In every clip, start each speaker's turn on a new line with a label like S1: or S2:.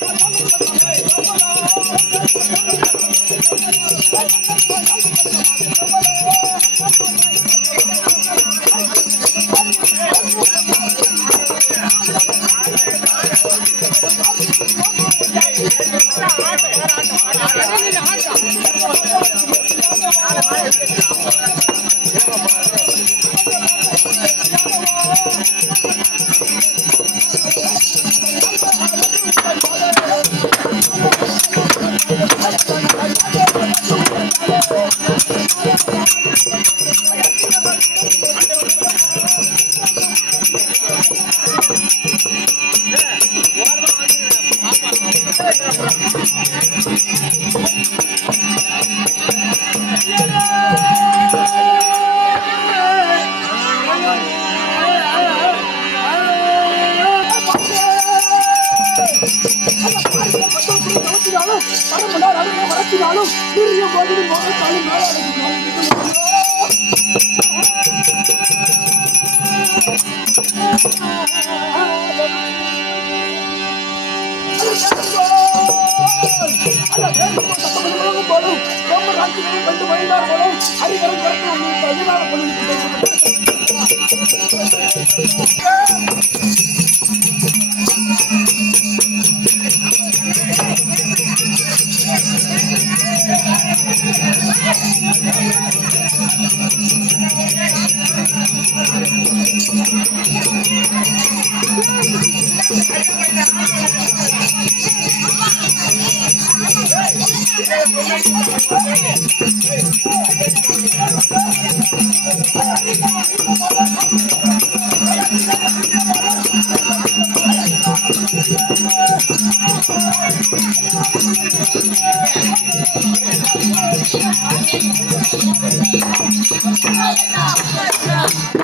S1: Thank you. படம் பண்ணாலும் வளர்ச்சினாலும் நிறைய மாதிரி மேலாளர்கள் शांति बंधु
S2: परिवार बोलो
S1: हरिकरण करते हुए परिवार Thank
S2: you. இது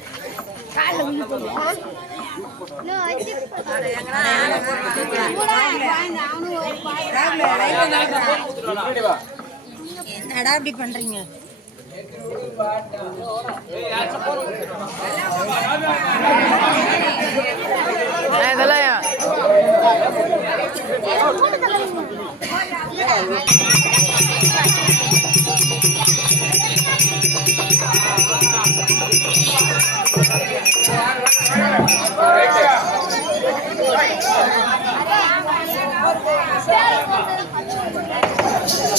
S2: என்னடா இப்படி பண்றீங்க? இதெல்லாம்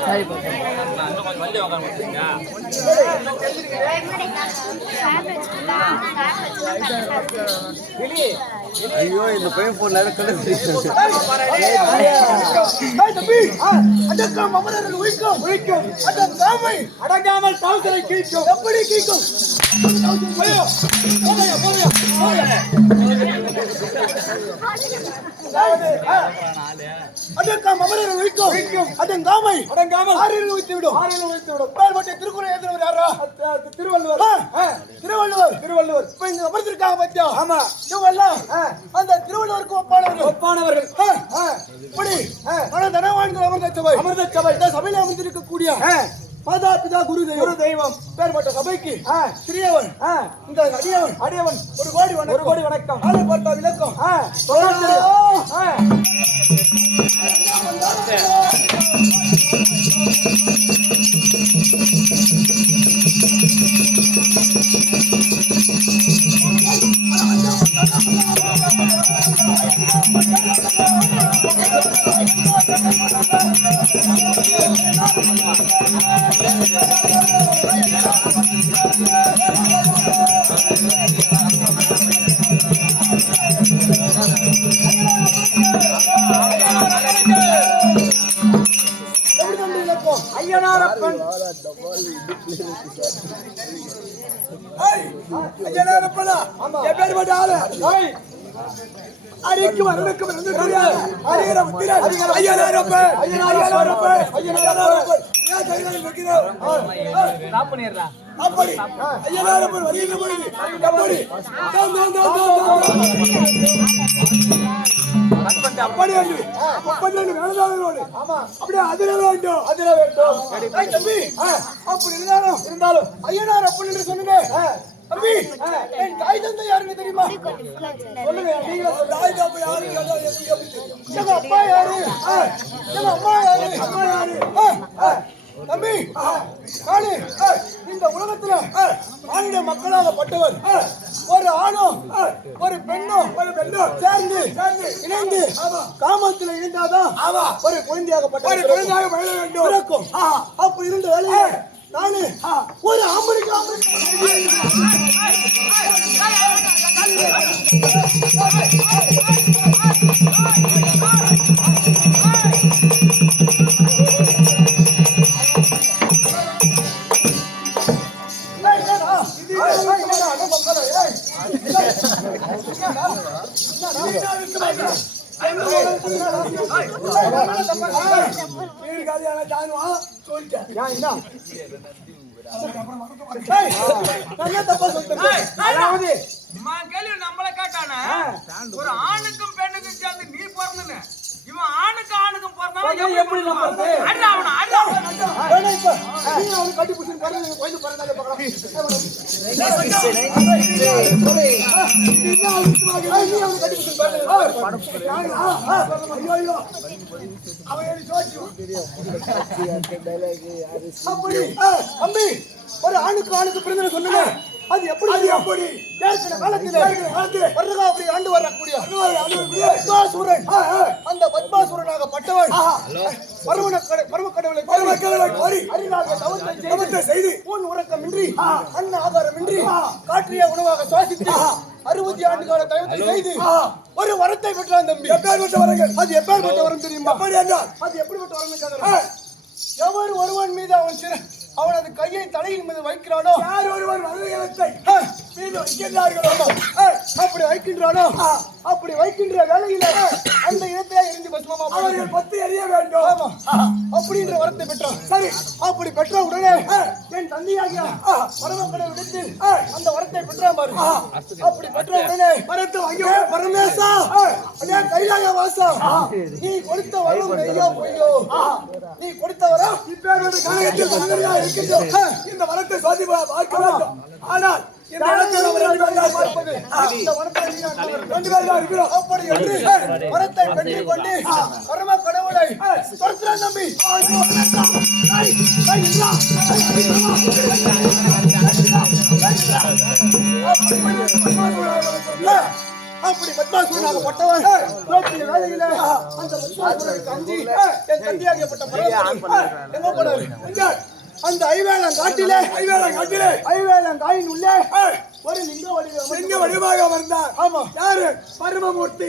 S3: சரி பாப்பா
S4: ஐயோ இந்த பையன்
S5: உயிக்கும் உயிக்கும் அடங்காமை அடங்காமல் தாழ்த்தலை கீழ்க்கும். எப்படி கீழ்க்கும்? அடங்காமை அடங்காமல் ஆறில் உயித்து விடும் ஆறில் உயித்து விடும் பேர்பட்ட திருக்குறள் எழுதினவர் யாரா திருவள்ளுவர் திருவள்ளுவர் திருவள்ளுவர் இப்ப இங்க அமர்ந்திருக்காங்க பத்தியா ஆமா இவங்கெல்லாம் அந்த திருவள்ளுவருக்கு ஒப்பானவர்கள் ஒப்பானவர்கள் இப்படி பல தனவான்கள் அமர்ந்த சபை அமர்ந்த சபை இந்த சபையில அமர்ந்திருக்கக்கூடிய மாதா பிதா குரு தெய்வம். குரு தெய்வம். பேர்பட்ட சபைக்கு சிறியவன் இந்த அடியவன் அடியவன். ஒரு கோடி ஒரு கோடி வணக்கம். ஆளை பார்த்தா விளக்கம். எப்படி அப்படி ஐயனாரப்பன் வருகின்ற பொழுது எப்படி தாம், தாம், தாம், தாம், தாம். அப்படி முப்பத்தி அப்படியே அதிர வேண்டும் அதிர வேண்டும் அப்படி இருந்தாலும் இருந்தாலும் ஐயனார் அப்படின்னு சொன்னீங்க தம்பி என் தாய் தந்தை யாருன்னு தெரியுமா? சொல்லுங்க நீங்க தாய் தந்தை தெரியும்? எங்க அப்பா யாரு? எங்க அம்மா யாரு? அம்மா யாரு. தம்பி காளி இந்த உலகத்துல ஆ, மானிட மக்களாகப்பட்டவர் ஆ, ஒரு ஆணும் ஆ, ஒரு பெண்ணும் ஒரு பெண்ணும் சேர்ந்து சேர்ந்து இணைந்து காமத்தில் இணைந்தாதான் ஒரு குழந்தையாகப்பட்ட ஒரு குழந்தையாக வேண்டும். அப்ப இருந்த வேலையை நானு ஒரு ஆம்பளைக்கு ஆம்பளைக்கு அதாவது
S6: கேள்வி ஒரு ஆணுக்கும் பெண்ணுக்கும் சேர்ந்து நீ பிறந்தன இவன் ஆணுக்கு ஆணுக்கும் எப்படி அவன
S5: இப்ப நீ அவனை கட்டி பிடிச்சி பாருங்க கோயில் பாருங்க பார்க்கலாம் நீ என்ன அவனை கட்டி பிடிச்சி பாருங்க ஐயோ ஐயோ அவன் எனக்கு ஜோசியம் அப்படி ஆ, தம்பி ஒரு ஆணுக்கு ஆணுக்கு பிறந்தன சொன்னீங்க அது எப்படி அது எப்படி? அப்படி ஆண்டு வரக்கூடிய பத்மாசுரன். அந்த பத்மாசுரனாக பட்டவன். பருவன கடை பருவ கடவுளை பருவ கடவுளை கோரி அரிதாக தவத்தை செய்து ஊன் உறக்கமின்றி அன்ன ஆதாரமின்றி காற்றிய உணவாக சுவாசித்து அறுபத்தி ஆண்டு கால தயவத்தை செய்து ஒரு வரத்தை பெற்றான் தம்பி. எப்பேற்பட்ட வரங்கள்? அது எப்பேற்பட்ட வரம் தெரியுமா? எப்படி என்றால்? அது எப்படிப்பட்ட வரம் எவர் ஒருவன் மீது அவன் சிற அவனது கையை தலையின் மீது வைக்கிறானோ? யார் மனிதத்தை மீது வைக்கின்றார்களோ அப்படி வைக்கின்றானோ? அப்படி வைக்கின்ற வேளையில அந்த இடத்திலே இருந்து பசுமமா அவர்கள் பத்து எறிய வேண்டும். அப்படின்ற வரத்தை பெற்றான் சரி அப்படி பெற்ற உடனே என் தந்தையாகிய பரமக்கடை விடுத்து அந்த வரத்தை பெற்றான் பாரு. அப்படி பெற்ற உடனே வரத்தை வாங்கி பரமேசா. அண்ணா கைலாய வாசா. நீ கொடுத்த வரம் மெய்யா பொய்யோ? நீ கொடுத்த வரம் இப்பேற்பட்ட சங்கரியா இருக்கின்றோம். இந்த வரத்தை சாதி பார்க்க வேண்டும். ஆனால் இந்த இடத்தில் அவர் ரெண்டு பேர் பார்ப்பது. இந்த வனத்தில் நீ நான் பார்ப்பது. ரெண்டு பேர் தான் இருக்கிறோம். அப்படி என்று வரத்தை பெற்றுக் கொண்டு பரம கடவுளை ஐய், நின்றா. அப்படி பத்மாசுரனாகப்பட்டவன் வேட்டிய வேலையில அந்த பத்மாசுரனுக்கு அஞ்சி என் தந்தையாகப்பட்ட போனாரு எங்க? அந்த ஐவேளம் காட்டிலே ஐவேளம் காட்டிலே. ஐவேளம் காயின் உள்ளே. ஒரு லிங்க வடிவம் லிங்க வடிவாக வந்தார். ஆமா. யாரு? பரமமூர்த்தி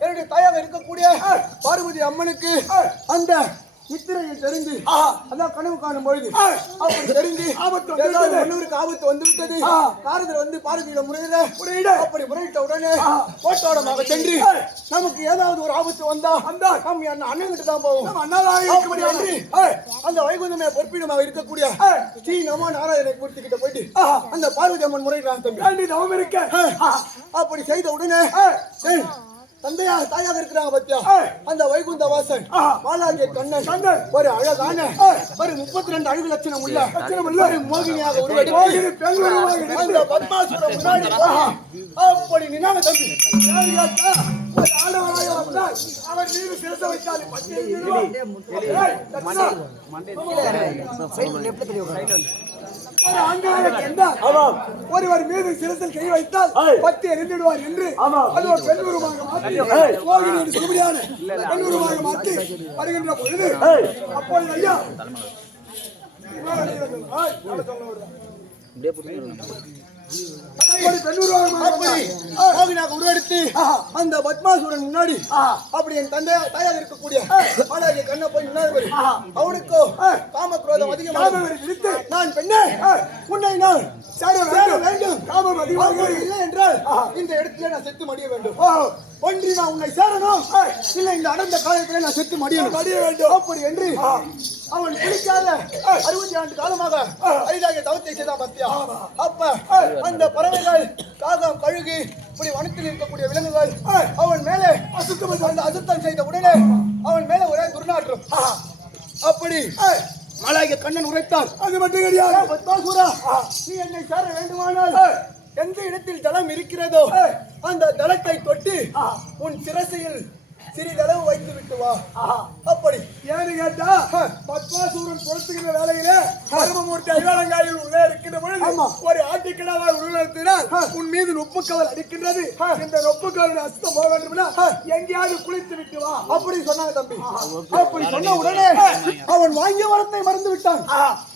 S5: என்னுடைய தாயாக இருக்கக்கூடிய பார்வதி அம்மனுக்கு அந்த நித்திரையை தெரிந்து அதான் கனவு காணும் பொழுது. அப்படி தெரிந்து ஆபத்து ஒண்ணுக்கு ஆபத்து வந்து விட்டது நாரதர் வந்து பார்வதியிட முறையிட முறையிட. அப்படி முறையிட்ட உடனே கோட்டோடமாக சென்று நமக்கு ஏதாவது ஒரு ஆபத்து வந்தா அந்த நம்ம அண்ணன் கிட்ட தான் போவோம். அப்படி அன்றி அந்த வைகுந்தமே பொறுப்பிடமாக இருக்கக்கூடிய ஸ்ரீ நமோ நாராயண மூர்த்தி கிட்ட போயிட்டு அந்த பார்வதி அம்மன் முறையிடான் தம்பி. நவம் இருக்க. அப்படி செய்த உடனே ஏய், தந்தையா தாயாக இருக்கிறாங்க பத்தியா அந்த வைகுந்த வாசன் பாலாஜி கண்ணன் ஒரு அழகான ஒரு முப்பத்தி ரெண்டு அழகு லட்சணம் உள்ள ஒரு மோகினியாக அந்த பத்மாசுரம் முன்னாடி அப்படி நின்னாங்க தம்பி? ஒரு ஆடவனாக வந்தால் அவன் மீது சிரச வைத்தால் பத்து. ஒரு ஆண்களாக ஒருவர் மீது சிரசில் கை வைத்தால் பத்து எரிந்துடுவார் என்று அது ஒரு பெண் உருவமாக மாற்றி மோகினி என்று சொல்லும்படியான பெண் உருவமாக மாற்றி வருகின்ற பொழுது அப்பொழுது ஐயா. உருவெடுத்து அந்த பத்மாசுரன் முன்னாடி அப்படி என் தந்தை தாயாக இருக்கக்கூடிய கண்ணை போய் முன்னாடி அவனுக்கோ காமக்ரோதம் அதிகமாக இழுத்து நான் பெண்ணே உன்னை நான் சேர வேண்டும். வேண்டும். காமம் அதிகமாக இல்லை என்றால் இந்த இடத்துல நான் செத்து மடிய வேண்டும். ஒன்றி நான் உன்னை சேரணும். இல்லை இந்த அடர்ந்த காலத்தில் நான் செத்து மடியணும். மடிய வேண்டும். அப்படி என்று அவன் பிடிக்காத அறுபத்தி ஆண்டு காலமாக அரிதாக தவத்தை செய்தான் பத்தியா? அப்ப அந்த பறவைகள் காகம் கழுகு இப்படி வனத்தில் இருக்கக்கூடிய விலங்குகள் அவன் மேலே அசுத்தம் அந்த அசுத்தம் செய்த உடனே அவன் மேலே ஒரே துர்நாற்றம். அப்படி மலாய கண்ணன் உரைத்தார். அது மட்டும் கிடையாது. நீ என்னை சேர வேண்டுமானால் எந்த இடத்தில் தளம் இருக்கிறதோ அந்த தளத்தை தொட்டு உன் சிரசையில் சிறிதளவு வைத்து விட்டு வா. அப்படி. ஏன்னு கேட்டா பத்மாசூரன் பொறுத்துக்கிற வேலையில பரமமூர்த்தி ஐவாளங்காயில் உள்ளே இருக்கின்ற பொழுது ஒரு ஆட்டுக்கிடாவால் உருவத்தினால் உன் மீது நொப்புக்கவல் அடிக்கின்றது. இந்த நொப்புக்கவல் அசுத்தம் போக வேண்டும்னா எங்கேயாவது குளித்து விட்டு வா. அப்படி சொன்னாங்க தம்பி. அப்படி சொன்ன உடனே அவன் வாங்கிய வரத்தை மறந்து விட்டான்.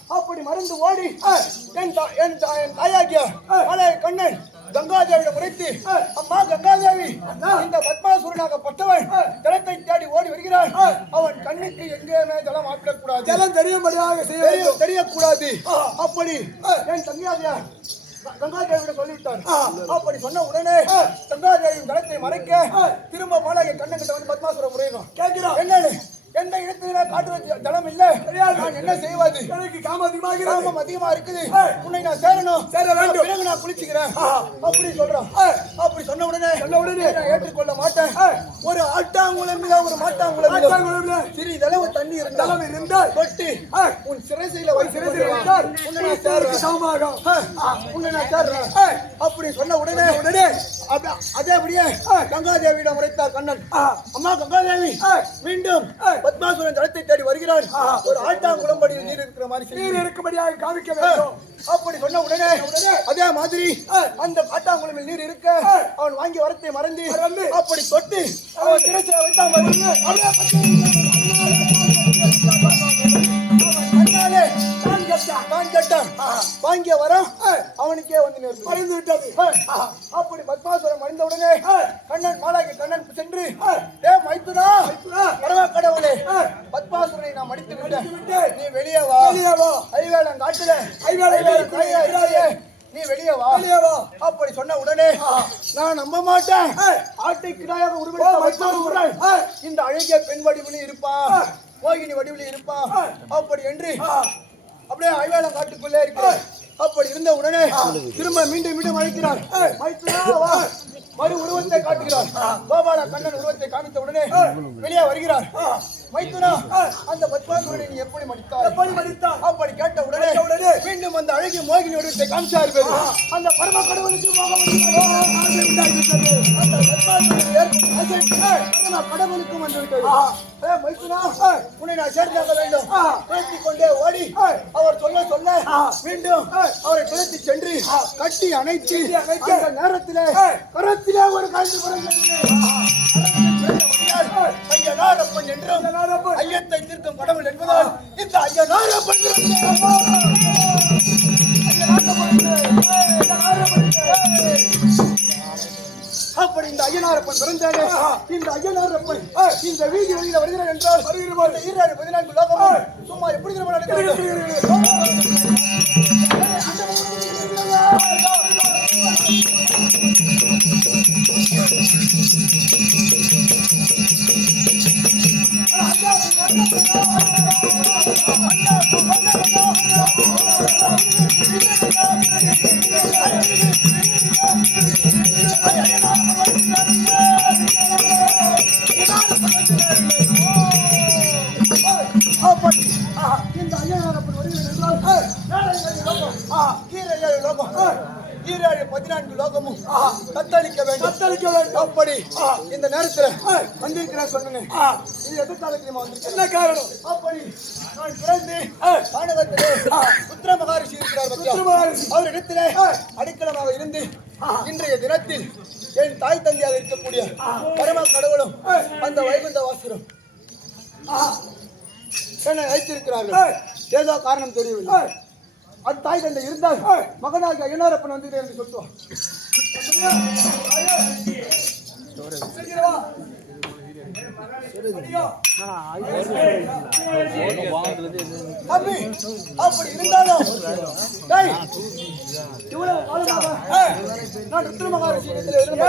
S5: அப்படி மறந்து ஓடி என் என் தா- என் தாயாகிய மலை கண்ணன் கங்காதேவியிடம் உரைத்து அம்மா கங்காதேவி இந்த பத்மாசுரனாகப்பட்டவன் ஜலத்தை தேடி ஓடி வருகிறான் அவன் கண்ணுக்கு எங்கேயுமே ஜலம் ஆப்பிடக்கூடாது ஜலம் தெரியும்படியாக செய்ய தெரியக்கூடாது. அப்படி என் தங்கையாகிய கங்காதேவியிடம் சொல்லிவிட்டார் அப்படி சொன்ன உடனே கங்காதேவி ஜலத்தை மறைக்க திரும்ப மாலாக கண்ணன் கிட்ட வந்து பத்மாசுரம் முறையிடும் கேட்கிறான். என்னன்னு எந்த இடத்துல காட்டு ஜலம் இல்ல? நான் என்ன செய்வது? எனக்கு காமம் அதிகமாக காமம் அதிகமா இருக்குது. உன்னை நான் சேரணும். சேர வேண்டும். பிறகு நான் குளிச்சுக்கிறேன். அப்படி சொல்றான். அப்படி சொன்ன உடனே சொன்ன உடனே. நான் ஏற்றுக்கொள்ள மாட்டேன். ஒரு ஆட்டாங்குளம் மீதா ஒரு மாட்டாங்குளம் சிறிதளவு தண்ணி இருந்தாலும் இருந்தால் தொட்டு. உன் சிறைசையில வை சிறைசையில் வைத்தால் உன்னை நான் சேர்றேன் சமமாகும். உன்னை நான் சேர்றேன் அப்படி சொன்ன உடனே உடனே. அப்ப- அதே அப்படியே கங்காதேவியிடம் உரைத்தார் கண்ணன். அம்மா கங்காதேவி மீண்டும் பத்மாசுரன் ஜலத்தை தேடி வருகிறான். ஒரு ஆட்டாங்குளம்படியில் நீர் இருக்கிற மாதிரி நீர் இருக்கும்படியாக காமிக்க வேண்டும். அப்படி சொன்ன உடனே அதே மாதிரி அந்த ஆட்டாங்குளமில் நீர் இருக்க அவன் வாங்கி வரத்தை மறந்து அப்படி தொட்டு அவன் சிறைச்சில வைத்தான். அப்படியே கேட்டான். வாங்கிய வரம் அவனுக்கே வந்து. மறைந்து விட்டது அப்படி பத்மாசுரம் மறைந்த உடனே கண்ணன் மாலாகி கண்ணன் சென்று டே மைத்துனா பரவ கடவுளே. பத்மாசுரனை நான் மடித்து விட்டேன் நீ வெளியே வா. வெளியே வா. ஐவேளன் காட்டுல. ஐவேளன் நீ வெளியே வா. வெளியே வா. அப்படி சொன்ன உடனே நான் நம்ப மாட்டேன். ஆட்டை கிடாயாக உருவெடுத்த இந்த அழகிய பெண் வடிவிலே இருப்பான். மோகினி வடிவிலே இருப்பான். அப்படி என்று அப்படியே ஐவேளம் காட்டுக்குள்ளே இருக்கு அப்படி இருந்த உடனே திரும்ப மீண்டும் மீண்டும் அழைக்கிறார். மறு உருவத்தை காட்டுகிறார். கோபால கண்ணன் உருவத்தை காமித்த உடனே வெளியே வருகிறார். மைத்துனா அந்த பத்மாசுரனை நீ எப்படி மடித்தார் எப்படி மடித்தார் அப்படி கேட்ட உடனே உடனே மீண்டும் அந்த அழகிய மோகினி உருவத்தை காமிச்சார் பேரு அந்த பரம கடவுளுக்கு. அந்த பத்மாசுரன் கடவுளுக்கும் வந்து விட்டது ஏ, மைத்துனா உன்னை நான் சேர்ந்தாக வேண்டும். பேசிக் கொண்டே ஓடி. அவர் சொல்ல சொல்ல மீண்டும் அவரை துரத்தி சென்று கட்டி அணைத்து அந்த நேரத்திலே கரத்திலே ஒரு காய்ச்சி ஐயனாரப்பன் என்றும் ஐயத்தை தீர்க்கும் கடவுள் என்பதால் இந்த ஐயனாரப்பன் ஐயனாரப்பன் பிறந்தாங்க இந்த ஐயனாரப்பன் இந்த வீதி வழியில வருகிறார் என்றால் வருகிற ஈராறு பதினான்கு லோகமும் சும்மா எப்படி திரும்ப நடக்கிறது. ஈரேழு பதினான்கு லோகமும் தத்தளிக்க வேண்டும். தத்தளிக்க வேண்டும். அப்படி இந்த நேரத்துல வந்திருக்கிறேன் சொன்னேன் இது எதற்காக தெரியுமா வந்திருக்கேன் என்ன காரணம்? அப்படி நான் பிறந்து மாணவத்திலே புத்திர மகாரிஷி இருக்கிறார் பத்தியா? அவரிடத்திலே அடிக்கலமாக இருந்து இன்றைய தினத்தில் என் தாய் தந்தையாக இருக்கக்கூடிய பரம கடவுளும் அந்த வைகுந்த வாசுரம் என்னை வைத்திருக்கிறார்கள். ஏதோ காரணம் தெரியவில்லை. அது தாய் தந்தை இருந்தால் மகனாக ஐயனாரப்பன் வந்து என்று சொல்லுவான் தம்பி, அப்படி இருந்தாலும் இவ்வளவு நான் ருத்ர மகாரிஷியிடத்திலே இருந்தேன்.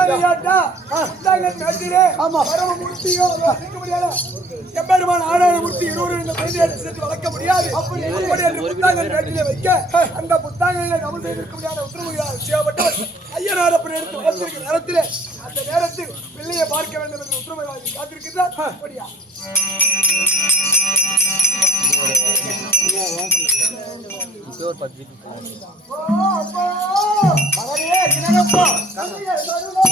S5: ஆமா.
S1: எம்பெருமான் ஆறாயிரம் மூர்த்தி இருவரும் இந்த குழந்தையை சேர்த்து வளர்க்க முடியாது. அப்படி என்று புத்தாங்கன் பேட்டிலே வைக்க அந்த புத்தாங்கனில் கமல் செய்திருக்க முடியாத உத்தரவுகிறார் செய்யப்பட்டவர் எடுத்து வளர்த்திருக்கிற நேரத்திலே அந்த நேரத்தில் பிள்ளையை பார்க்க வேண்டும் என்று உத்தரவாதி காத்திருக்கிறார் அப்படியா?
S5: மகனே, இனங்கப்பா, தம்பியே, மகனே,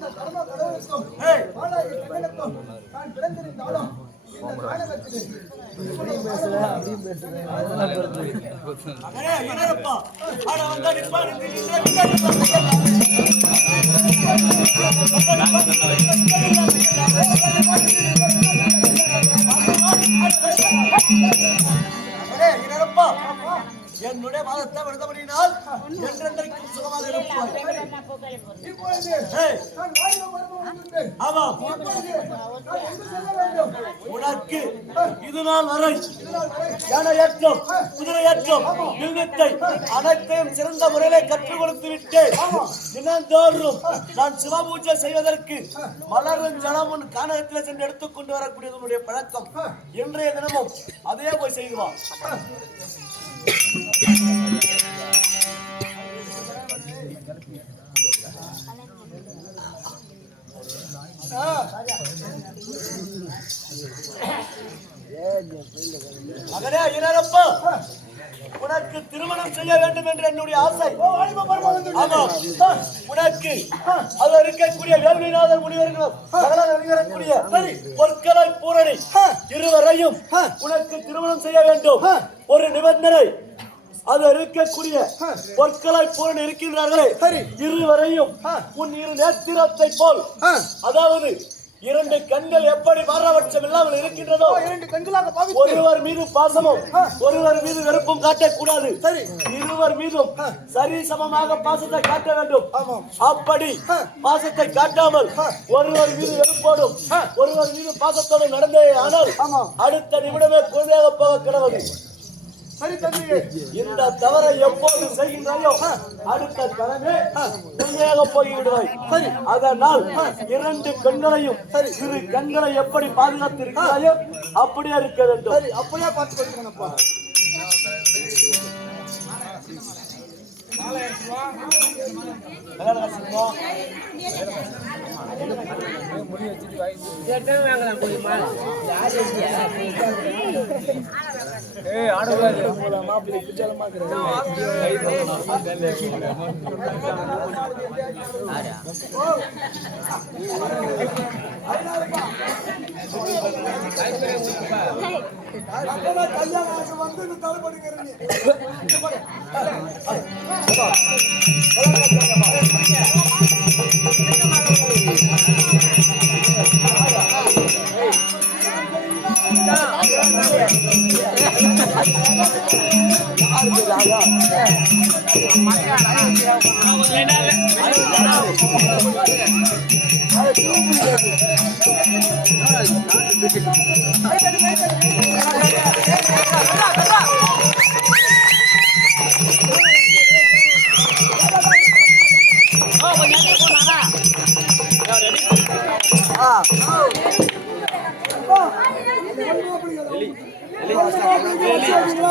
S5: நின்று நின்று நின்று மகனே, இனங்கப்பா, என்னுடைய மதத்தை விடுதபடினால் என்றென்றைக்கும் சுகமாக இருப்பாய். இப்பொழுது ஏய், நான் வாயில மர்மம் வந்துவிட்டேன்.
S6: ஆமாம் உனக்கு இது நாள் வரை யானையேற்றம் குதிரையேற்றம் வில்வித்தை அனைத்தையும் சிறந்த முறையிலே கற்றுக் கொடுத்து விட்டேன் தினந்தோறும் நான் சிவபூஜை செய்வதற்கு மலரும் ஜனமும் கானகத்தில் சென்று எடுத்துக் கொண்டு வரக்கூடியது உன்னுடைய பழக்கம். இன்றைய தினமும் அதே போய் செய்துவான் மகனே இனரப்பா. உனக்கு திருமணம் செய்ய வேண்டும் என்று என்னுடைய ஆசை. உனக்கு அது இருக்கக்கூடிய வேல்விநாதர் வெளிவரக்கூடிய பொற்களை பூரணி இருவரையும் உனக்கு திருமணம் செய்ய வேண்டும். ஒரு நிபந்தனை. அது இருக்கக்கூடிய பொற்களை பூரணி இருக்கின்றார்களே இருவரையும் உன் இரு நேத்திரத்தை போல். அதாவது இரண்டு கண்கள் எப்படி பாரபட்சம் இல்லாமல் இருக்கின்றதோ
S1: இரண்டு கண்களாக
S6: ஒருவர் மீது பாசமும் ஒருவர் மீது வெறுப்பும் காட்டக்கூடாது.
S1: சரி.
S6: இருவர் மீதும் சரி சமமாக பாசத்தை காட்ட வேண்டும். அப்படி பாசத்தை காட்டாமல் ஒருவர் மீது வெறுப்போடும் ஒருவர் மீது பாசத்தோடும் நடந்தே ஆனால். அடுத்த நிமிடமே குழந்தையாக போக கிடவது.
S1: சரி தம்பி
S6: இந்த தவறை எப்போது செய்கின்றாயோ அடுத்த கணமே குழந்தையாக போய் விடுவாய் சரி. அதனால் இரண்டு கண்களையும் சரி. இரு கண்களை எப்படி பாதுகாத்து இருக்கிறாயோ அப்படியே இருக்க வேண்டும்.
S1: சரி அப்படியே பார்த்து அப்பதான் கல்யாண வந்து தலைப்படுங்க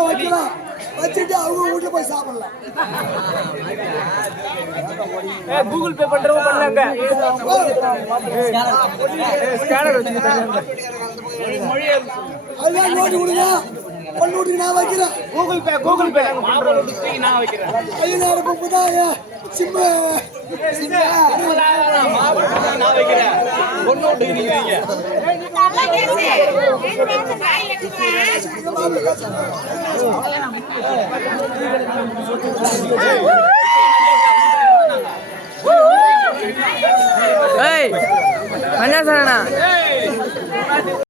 S1: வைக்கலாம் வச்சுட்டு அவங்க வீட்டுல போய் சாப்பிடலாம்.
S3: கூகுள் பே பண்றவங்க பண்ணாங்க.
S1: அதுதான் நோட்டு கொடுங்க. வீட்டுக்கு நான் வைக்கிறேன்.
S3: கூகுள் பே கூகுள் பே நான் வைக்கிறேன்.
S1: ஐயனாயிரம் முப்பது தான் சிம்மு.
S3: நான் வைக்கிறேன். பொண்ணு விட்டுக்கு நீங்க வைங்க
S2: ஏய் அண்ணா சரணா.